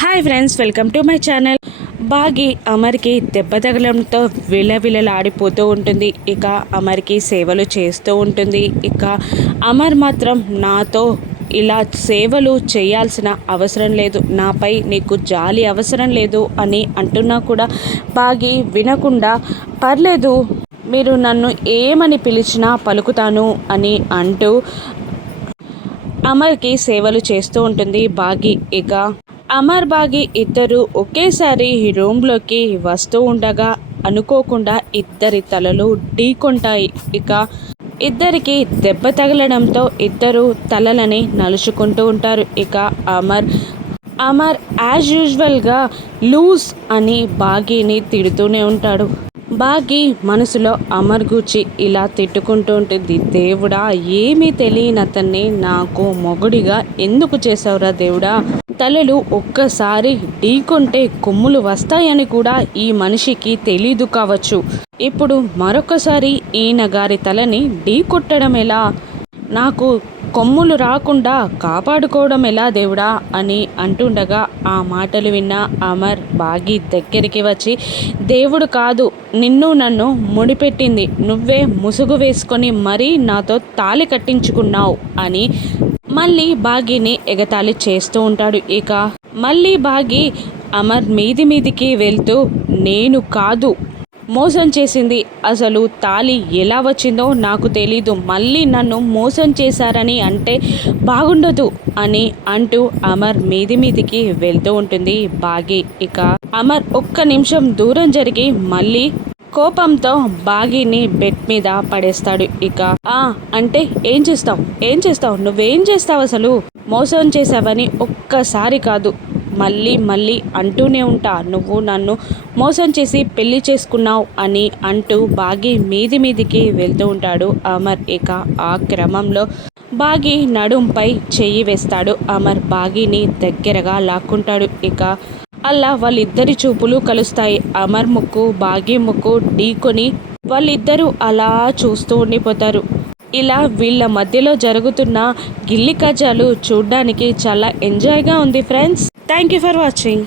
Hi friends welcome to my channel బాగి అమర్కి దెబ్బ తగలంతో విలవిలలాడిపోతూ ఉంటుంది. ఇక అమర్కి సేవలు చేస్తూ ఉంటుంది. ఇక అమర్ మాత్రం నాతో ఇలా సేవలు చేయాల్సిన అవసరం లేదు. నాపై నీకు జాలి అవసరం లేదు అని అంటున్నా కూడా బాగి వినకుండా పర్లేదు మీరు నన్ను ఏమని పిలిచినా పలుకుతాను అని అంటూ అమర్కి సేవలు చేస్తూ ఉంటుంది బాగి. ఇక అమర్ బాగి ఇద్దరు ఒకేసారి రూమ్లోకి వస్తూ ఉండగా అనుకోకుండా ఇద్దరి తలలు ఢీకొంటాయి. ఇక ఇద్దరికి దెబ్బ తగలడంతో ఇద్దరు తలలని నలుచుకుంటూ ఉంటారు. ఇక అమర్ అమర్ యాజ్ యూజువల్గా లూజ్ అని బాగీని తిడుతూనే ఉంటాడు. బాగి మనసులో అమర్ గూర్చి ఇలా తిట్టుకుంటూ ఉంటుంది దేవుడా ఏమీ తెలియని అతన్ని నాకు మొగుడిగా ఎందుకు చేసావురా దేవుడా? తలలు ఒక్కసారి ఢీకొంటే కొమ్ములు వస్తాయని కూడా ఈ మనిషికి తెలీదు కావచ్చు. ఇప్పుడు మరొకసారి ఈయన గారి తలని ఢీకొట్టడం ఎలా? నాకు కొమ్ములు రాకుండా కాపాడుకోవడం ఎలా దేవుడా అని అంటుండగా ఆ మాటలు విన్న అమర్ బాగి దగ్గరికి వచ్చి దేవుడు కాదు నిన్ను నన్ను ముడిపెట్టింది. నువ్వే ముసుగు వేసుకొని మరీ నాతో తాలి కట్టించుకున్నావు అని మళ్ళీ బాగిని ఎగతాళి చేస్తూ ఉంటాడు. ఇక మళ్ళీ బాగి అమర్ మీది మీదికి వెళ్తూ నేను కాదు మోసం చేసింది. అసలు తాలి ఎలా వచ్చిందో నాకు తెలీదు. మళ్ళీ నన్ను మోసం చేశారని అంటే బాగుండదు అని అంటూ అమర్ మీది మీదికి వెళ్తూ ఉంటుంది బాగి. ఇక అమర్ ఒక్క నిమిషం దూరం జరిగి మళ్ళీ కోపంతో బాగిని బెడ్ మీద పడేస్తాడు. ఇక ఆ అంటే ఏం చేస్తావు? ఏం చేస్తావు? నువ్వేం చేస్తావు అసలు? మోసం చేసావని ఒక్కసారి కాదు. మళ్ళీ మళ్ళీ అంటూనే ఉంటా నువ్వు నన్ను మోసం చేసి పెళ్ళి చేసుకున్నావు అని అంటూ బాగి మీది మీదికి వెళ్తూ ఉంటాడు అమర్. ఇక ఆ క్రమంలో బాగి నడుంపై చెయ్యి వేస్తాడు. అమర్ బాగిని దగ్గరగా లాక్కుంటాడు. ఇక అలా వాళ్ళిద్దరి చూపులు కలుస్తాయి. అమర్ ముక్కు బాగి ముక్కు ఢీకొని వాళ్ళిద్దరూ అలా చూస్తూ ఉండిపోతారు. ఇలా వీళ్ళ మధ్యలో జరుగుతున్న గిల్లి కజాలు చూడ్డానికి చాలా ఎంజాయ్గా ఉంది friends thank you for watching